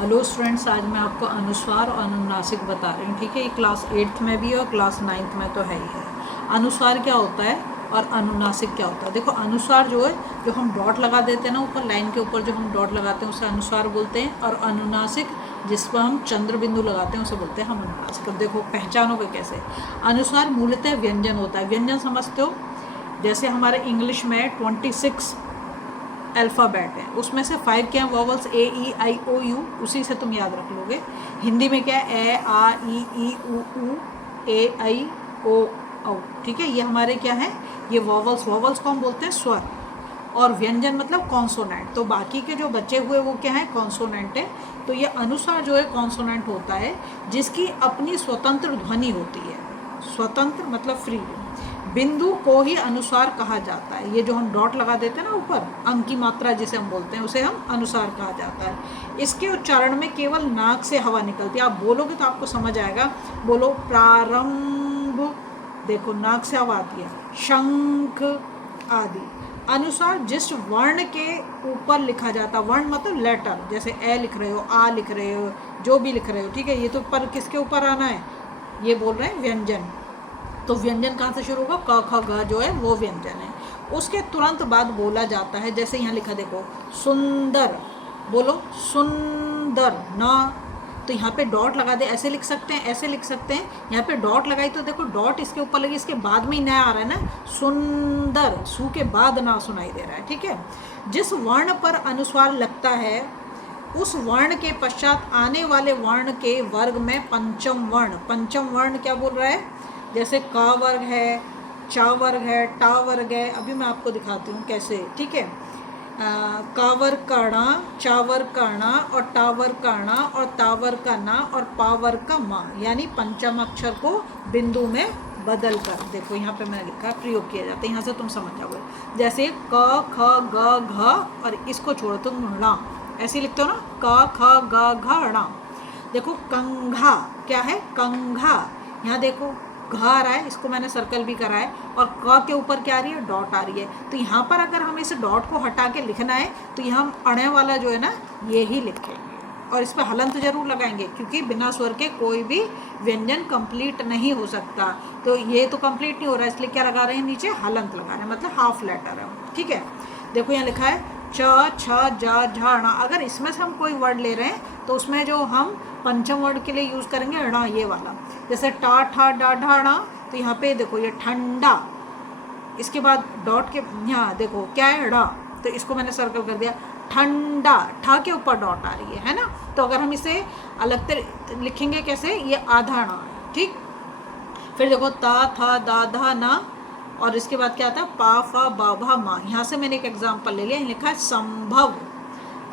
Hello students, आज मैं आपको अनुस्वार और अनुनासिक बता रही हूँ। ठीक है, ये क्लास 8th में भी है और क्लास 9th में तो है ही है। अनुस्वार क्या होता है और अनुनासिक क्या होता है। देखो, अनुस्वार जो है, जो हम डॉट लगा देते हैं ना ऊपर लाइन के ऊपर, जो हम डॉट लगाते हैं उसे अनुस्वार बोलते हैं। और अनुनासिक जिस पर हम चंद्र बिंदु लगाते हैं उसे बोलते हैं हम अनुनासिक। अब देखो पहचानोगे कैसे। अनुस्वार मूलतः व्यंजन होता है। व्यंजन समझते हो, जैसे हमारे इंग्लिश में 26 अल्फ़ाबेट है, उसमें से 5 क्या हैं, vowels A E I O you, उसी से तुम याद रख लोगे। हिंदी में क्या है, ए आ ई उ ए आई ओ औ। ठीक है, ये हमारे क्या है, ये वॉवल्स। वॉवल्स को हम बोलते हैं स्वर। और व्यंजन मतलब कॉन्सोनेंट। तो बाकी के जो बचे हुए वो क्या है, कॉन्सोनेंट है। तो ये अनुस्वार जो है कॉन्सोनेंट होता है जिसकी अपनी स्वतंत्र ध्वनि होती है। स्वतंत्र मतलब फ्री। बिंदु को ही अनुस्वार कहा जाता है। ये जो हम डॉट लगा देते हैं ना ऊपर, अंक की मात्रा जिसे हम बोलते हैं, उसे हम अनुस्वार कहा जाता है। इसके उच्चारण में केवल नाक से हवा निकलती है। आप बोलोगे तो आपको समझ आएगा। बोलो प्रारंभ, देखो नाक से हवा आती है। शंख आदि। अनुस्वार जिस वर्ण के ऊपर लिखा जाता, वर्ण मतलब लेटर, जैसे ए लिख रहे हो, आ लिख रहे हो, जो भी लिख रहे हो, ठीक है, ये तो पर किसके ऊपर आना है, ये बोल रहे हैं व्यंजन। तो व्यंजन कहाँ से शुरू होगा, क ख ग जो है वो व्यंजन है। उसके तुरंत बाद बोला जाता है, जैसे यहाँ लिखा देखो, सुंदर। बोलो सुंदर ना। तो यहाँ पे डॉट लगा दे, ऐसे लिख सकते हैं, ऐसे लिख सकते हैं। यहाँ पे डॉट लगाई तो देखो डॉट इसके ऊपर लगी, इसके बाद में ही नया आ रहा है ना, सुंदर। सु के बाद ना सुनाई दे रहा है। ठीक है, जिस वर्ण पर अनुस्वार लगता है उस वर्ण के पश्चात आने वाले वर्ण के वर्ग में पंचम वर्ण। पंचम वर्ण क्या बोल रहा है, जैसे का वर्ग है, चा वर्ग है, टा वर्ग है। अभी मैं आपको दिखाती हूँ कैसे। ठीक है, का वर्ग का णा, चा वर्ग का णा, और टा वर्ग का णा, और ता वर्ग का ना, और पा वर्ग का मा, यानी पंचम अक्षर को बिंदु में बदल कर, देखो यहाँ पे मैंने लिखा प्रयोग किया जाता है। यहाँ से तुम समझ जाओगे। जैसे क ख ग घ, और इसको छोड़ो तुम णा, ऐसे लिखते हो ना, क ख ग घ णा। देखो कंघा क्या है, कंघा। यहाँ देखो घ आ रहा है, इसको मैंने सर्कल भी करा है, और क के ऊपर क्या आ रही है, डॉट आ रही है। तो यहाँ पर अगर हमें इस डॉट को हटा के लिखना है तो यहाँ हम अणे वाला जो है ना, ये ही लिखेंगे। और इस पर हलंत जरूर लगाएंगे, क्योंकि बिना स्वर के कोई भी व्यंजन कंप्लीट नहीं हो सकता। तो ये तो कंप्लीट नहीं हो रहा है, इसलिए क्या लगा रहे हैं, नीचे हलंत लगा रहे हैं, मतलब हाफ लेटर है। ठीक है, देखो यहाँ लिखा है च छ जा झा णा। अगर इसमें से हम कोई वर्ड ले रहे हैं तो उसमें जो हम पंचम वर्ड के लिए यूज़ करेंगे णा, ये वाला। जैसे टा ठा डा ढा णा, तो यहाँ पे देखो ये ठंडा, इसके बाद डॉट के यहाँ देखो क्या है, ड़ा, तो इसको मैंने सर्कल कर दिया। ठंडा, ठा के ऊपर डॉट आ रही है ना। तो अगर हम इसे अलग से लिखेंगे कैसे, ये आधा णा है। ठीक, फिर देखो ता था दा धा ना, और इसके बाद क्या आता है, पा फा बा भा मा। यहाँ से मैंने एक एग्जाम्पल ले लिया, लिखा है संभव।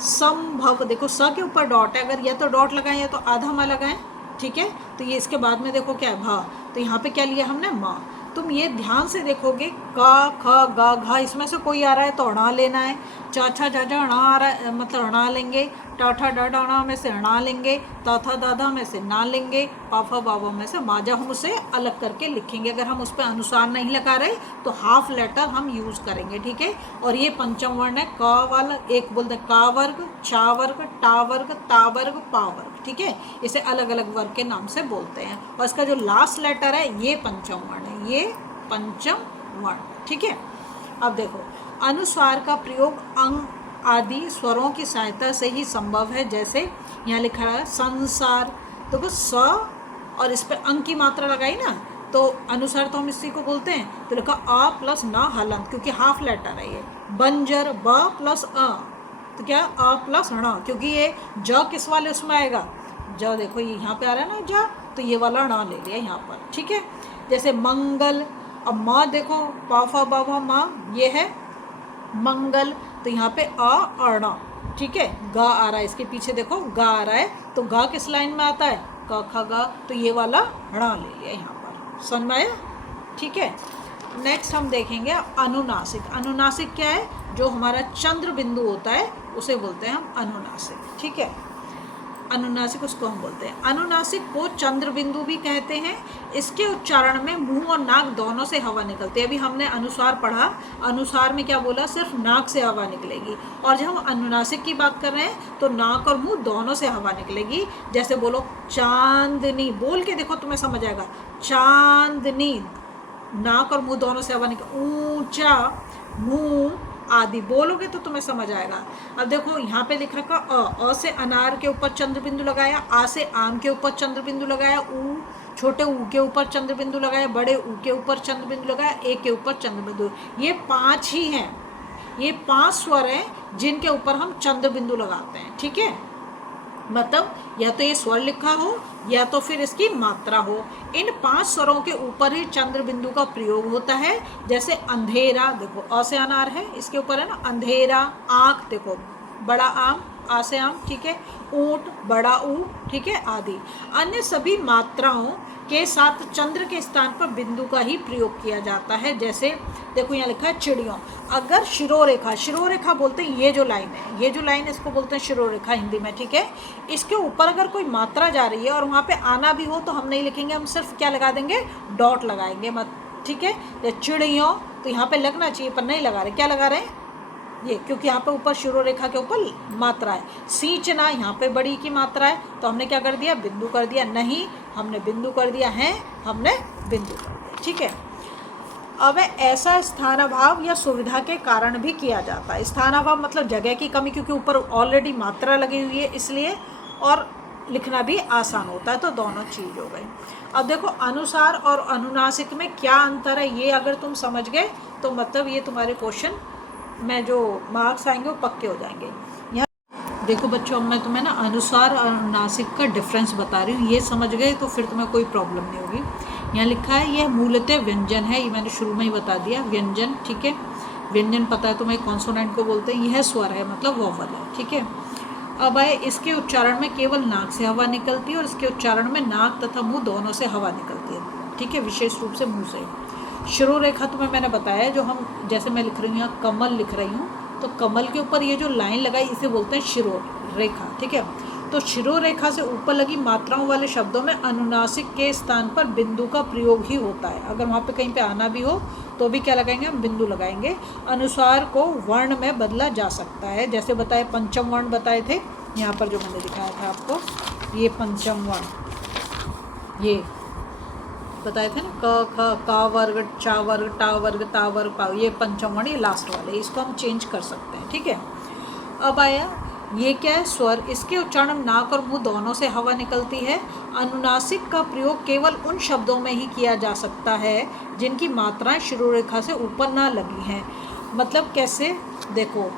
संभव, देखो स के ऊपर डॉट है, अगर या तो डॉट लगाएं या तो आधा मा लगाएं। ठीक है, तो ये इसके बाद में देखो क्या है, भा। तो यहाँ पे क्या लिया हमने, माँ। तुम ये ध्यान से देखोगे, का ख गा घा, इसमें से कोई आ रहा है तो अणा लेना है। चा छा जा जा अणा आ रहा है, मतलब अणा लेंगे। टा ठा डा डा अणा में से अणा लेंगे। ता था दादा में से ना लेंगे। पाफा बाबा में से मा। जब हम उसे अलग करके लिखेंगे, अगर हम उस पर अनुसार नहीं लगा रहे तो हाफ लेटर हम यूज़ करेंगे। ठीक है, और ये पंचम वर्ण है, क वाला। एक बोलते हैं का वर्ग, चा वर्ग, टा वर्ग, ता वर्ग, पा वर्ग। ठीक है, इसे अलग अलग वर्ग के नाम से बोलते हैं। और इसका जो लास्ट लेटर है ये पंचम वर्ण है, ये पंचम वर्ण। ठीक है, अब देखो अनुस्वार का प्रयोग अंग आदि स्वरों की सहायता से ही संभव है। जैसे यहाँ लिखा है संसार, देखो स, और इस पर अंग की मात्रा लगाई ना, तो अनुसार तो हम इसी को बोलते हैं। तो लिखा आ प्लस ना हलंत, क्योंकि हाफ लेटर है ये। बंजर, ब प्लस अ, तो क्या आ प्लस ण, क्योंकि ये ज किस वाले उसमें आएगा, ज। देखो ये यहाँ पे आ रहा है ना ज, तो ये वाला ण ले लिया यहाँ पर। ठीक है, जैसे मंगल, अब माँ देखो, पाफा बाबा माँ, ये है मंगल, तो यहाँ पे आ अणा। ठीक है, गा आ रहा है, इसके पीछे देखो गा आ रहा है, तो गा किस लाइन में आता है, क ख गा, तो ये वाला णा ले लिया यहाँ पर। समझ में आया। ठीक है, नेक्स्ट हम देखेंगे अनुनासिक। अनुनासिक क्या है, जो हमारा चंद्र बिंदु होता है उसे बोलते हैं हम अनुनासिक। ठीक है, अनुनासिक उसको हम बोलते हैं। अनुनासिक को चंद्र बिंदु भी कहते हैं। इसके उच्चारण में मुंह और नाक दोनों से हवा निकलती है। अभी हमने अनुस्वार पढ़ा, अनुस्वार में क्या बोला, सिर्फ नाक से हवा निकलेगी, और जब हम अनुनासिक की बात कर रहे हैं तो नाक और मुंह दोनों से हवा निकलेगी। जैसे बोलो चांदनी, बोल के देखो तुम्हें समझ आएगा, चांदनी, नाक और मुंह दोनों से हवा निकल, ऊंचा, मुंह आदि बोलोगे तो तुम्हें समझ आएगा। अब देखो यहाँ पे लिख रखा अ से अनार के ऊपर चंद्र बिंदु लगाया, आ से आम के ऊपर चंद्र बिंदु लगाया, ऊ छोटे ऊ के ऊपर चंद्र बिंदु लगाया, बड़े ऊ के ऊपर चंद्र बिंदु लगाया, ए के ऊपर चंद्र बिंदु। ये 5 ही हैं, ये 5 स्वर हैं जिनके ऊपर हम चंद्र बिंदु लगाते हैं। ठीक है, मतलब या तो ये स्वर लिखा हो या तो फिर इसकी मात्रा हो। इन 5 स्वरों के ऊपर ही चंद्र बिंदु का प्रयोग होता है। जैसे अंधेरा, देखो अ से अनार है, इसके ऊपर है ना अंधेरा। आँख देखो बड़ा आम, आ से आम, ठीक है। ऊंट, बड़ा ऊ, ठीक है, आदि। अन्य सभी मात्राओं के साथ चंद्र के स्थान पर बिंदु का ही प्रयोग किया जाता है। जैसे देखो यहाँ लिखा है चिड़ियों, अगर शिरोरेखा, शिरोरेखा बोलते हैं ये जो लाइन है, ये जो लाइन इसको बोलते हैं शिरोरेखा हिंदी में, ठीक है। इसके ऊपर अगर कोई मात्रा जा रही है और वहाँ पे आना भी हो तो हम नहीं लिखेंगे, हम सिर्फ क्या लगा देंगे, डॉट लगाएंगे, मत, ठीक है। चिड़ियों तो यहाँ पे लगना चाहिए पर नहीं लगा रहे, क्या लगा रहे हैं ये, क्योंकि यहाँ पे ऊपर शिरोरेखा के ऊपर मात्रा है। सींचना, यहाँ पे बड़ी की मात्रा है तो हमने क्या कर दिया, बिंदु कर दिया, नहीं हमने बिंदु कर दिया है, हमने बिंदु कर दिया, ठीक है। अब ऐसा स्थानाभाव या सुविधा के कारण भी किया जाता है। स्थानाभाव मतलब जगह की कमी, क्योंकि ऊपर ऑलरेडी मात्रा लगी हुई है इसलिए, और लिखना भी आसान होता है, तो दोनों चीज़ हो गई। अब देखो अनुसार और अनुनासिक में क्या अंतर है, ये अगर तुम समझ गए तो मतलब ये तुम्हारे क्वेश्चन में जो मार्क्स आएंगे वो पक्के हो जाएंगे। यहाँ देखो बच्चों, अब मैं तुम्हें ना अनुसार और अनुनासिक का डिफरेंस बता रही हूँ, ये समझ गए तो फिर तुम्हें कोई प्रॉब्लम नहीं होगी। यहाँ लिखा है यह मूलतः व्यंजन है, ये मैंने शुरू में ही बता दिया, व्यंजन, ठीक है। व्यंजन पता है तुम्हें, कॉन्सोनेंट को बोलते हैं। यह स्वर है मतलब वोवल है, ठीक है। अब आए इसके उच्चारण में केवल नाक से हवा निकलती है और इसके उच्चारण में नाक तथा मुंह दोनों से हवा निकलती है, ठीक है, विशेष रूप से मुंह से। शिरोरेखा तुम्हें मैंने बताया, जो हम जैसे मैं लिख रही हूँ यहाँ कमल लिख रही हूँ, तो कमल के ऊपर ये जो लाइन लगाई इसे बोलते हैं शिरोरेखा, ठीक है। तो शिरोरेखा से ऊपर लगी मात्राओं वाले शब्दों में अनुनासिक के स्थान पर बिंदु का प्रयोग ही होता है। अगर वहाँ पे कहीं पे आना भी हो तो भी क्या लगाएंगे, हम बिंदु लगाएंगे। अनुस्वार को वर्ण में बदला जा सकता है, जैसे बताए पंचम वर्ण बताए थे, यहाँ पर जो मैंने दिखाया था आपको, ये पंचम वर्ण, ये बताए थे ना, क ख का वर्ग, चा वर्ग, टा वर्ग, ता वर्ग, पा, ये पंचम वर्ण, ये लास्ट वाले, इसको हम चेंज कर सकते हैं, ठीक है। अब आया ये क्या है, स्वर, इसके उच्चारण नाक और मुंह दोनों से हवा निकलती है। अनुनासिक का प्रयोग केवल उन शब्दों में ही किया जा सकता है जिनकी मात्राएं शिरोरेखा से ऊपर ना लगी हैं। मतलब कैसे, देखो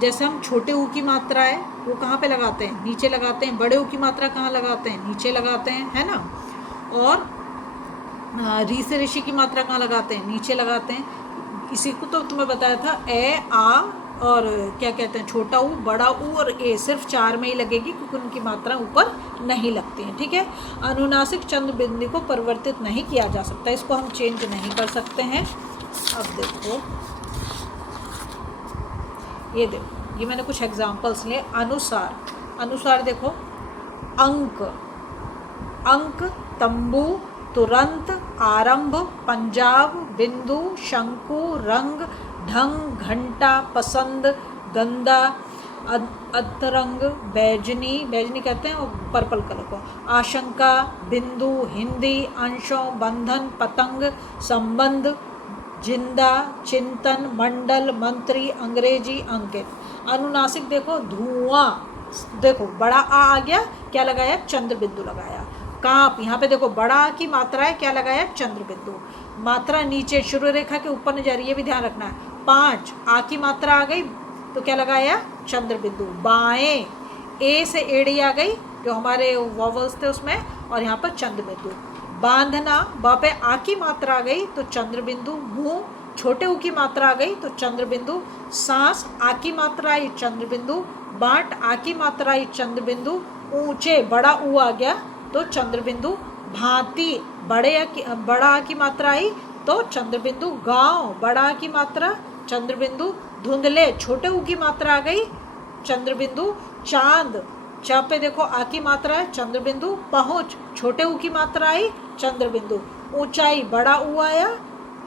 जैसे हम छोटे ऊ की मात्रा है वो कहाँ पे लगाते हैं, नीचे लगाते हैं। बड़े ऊ की मात्रा कहाँ लगाते हैं, नीचे लगाते हैं, है ना। और री से ऋषि की मात्रा कहाँ लगाते हैं, नीचे लगाते हैं। इसी को तो तुम्हें बताया था, ए, आ और क्या कहते हैं, छोटा ऊ, बड़ा ऊ और ए सिर्फ 4 में ही लगेगी क्योंकि उनकी मात्रा ऊपर नहीं लगती है, ठीक है। अनुनासिक चंद्र बिंदु को परिवर्तित नहीं किया जा सकता, इसको हम चेंज नहीं कर सकते हैं। अब देखो ये, देखो ये मैंने कुछ एग्जांपल्स लिए। अनुसार, अनुसार देखो, अंक, अंक, तंबू, तुरंत, आरंभ, पंजाब, बिंदु, शंकु, रंग, ढंग, घंटा, पसंद, गंदा, अतरंग, बैजनी, बैजनी कहते हैं पर्पल कलर को, आशंका, बिंदु, हिंदी, अंशों, बंधन, पतंग, संबंध, जिंदा, चिंतन, मंडल, मंत्री, अंग्रेजी, अंकित। अनुनासिक देखो, धुआं, देखो बड़ा आ गया, क्या लगाया, चंद्र बिंदु लगाया। कांप, यहाँ पे देखो बड़ा आ की मात्रा है, क्या लगाया, चंद्र बिंदु। मात्रा नीचे शिरोरेखा के ऊपर नहीं जा रही, ये भी ध्यान रखना है। 5 आ की मात्रा आ गई तो क्या लगाया, चंद्र बिंदु। बाएं, ए से एड़ी आ गई जो हमारे वॉवल्स थे उसमें, और यहाँ पर चंद्र बिंदु। बांधना, बा पे आ की मात्रा आ गई तो चंद्र बिंदु। मुंह, छोटे ऊ की मात्रा आ गई तो चंद्र बिंदु। सांस, आ की मात्रा आई, चंद्र बिंदु। बाट, आ की मात्रा आई, चंद्र बिंदु। ऊंचे, बड़ा ऊ आ गया तो चंद्र बिंदु। भांति, बड़ा आ की मात्रा आई तो चंद्र बिंदु। गाँव, बड़ा आ की मात्रा, चंद्र बिंदु। धुंधले, छोटे ऊ की मात्रा आ गई, चंद्र बिंदु। चांद, च पे देखो आ की मात्रा है चंद्र बिंदु, पहुँच छोटे ऊ की मात्रा आई चंद्र बिंदु, ऊंचाई बड़ा ऊ आया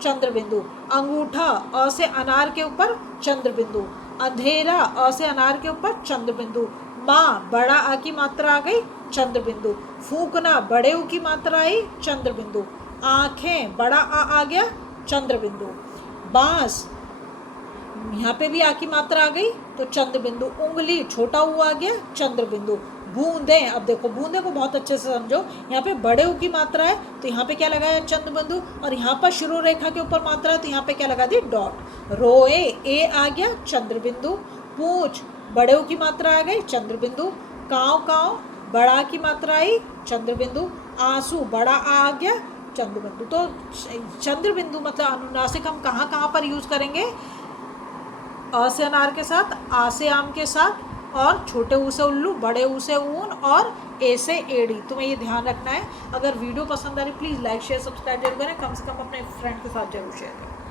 चंद्र बिंदु, अंगूठा अ से अनार के ऊपर चंद्र बिंदु, अंधेरा अ से अनार के ऊपर चंद्र बिंदु, माँ बड़ा आ की मात्रा आ गई चंद्र बिंदु, फूकना बड़े ऊ की मात्रा आई चंद्र बिंदु, आंखें बड़ा आ गया चंद्र बिंदु, बांस यहाँ पे भी आ की मात्रा आ गई तो चंद्र बिंदु, उंगली छोटा ऊ आ गया चंद्र बिंदु, बूंदे, अब देखो बूंदे को बहुत अच्छे से समझो, यहाँ पे बड़े ऊ की मात्रा है तो यहाँ पे क्या लगाया चंद्र बिंदु, और यहाँ पर शुरू रेखा के ऊपर मात्रा है तो यहाँ पे क्या लगा दी डॉट, रोए ए आ गया चंद्र बिंदु, पूंछ बड़े ऊ की मात्रा आ गई चंद्र बिंदु, काँव काँव बड़ा की मात्रा आई चंद्र बिंदु, आंसू बड़ा आ गया चंद्र बिंदु। तो चंद्र बिंदु मतलब अनुनासिक हम कहाँ कहाँ पर यूज करेंगे, अ से अनार के साथ, आ से आम के साथ, और छोटे ऊ से उल्लू, बड़े ऊ से ऊन, और ए से एड़ी। तुम्हें ये ध्यान रखना है। अगर वीडियो पसंद आ रही प्लीज़ लाइक शेयर सब्सक्राइब जरूर करें, कम से कम अपने फ्रेंड के साथ जरूर शेयर करें।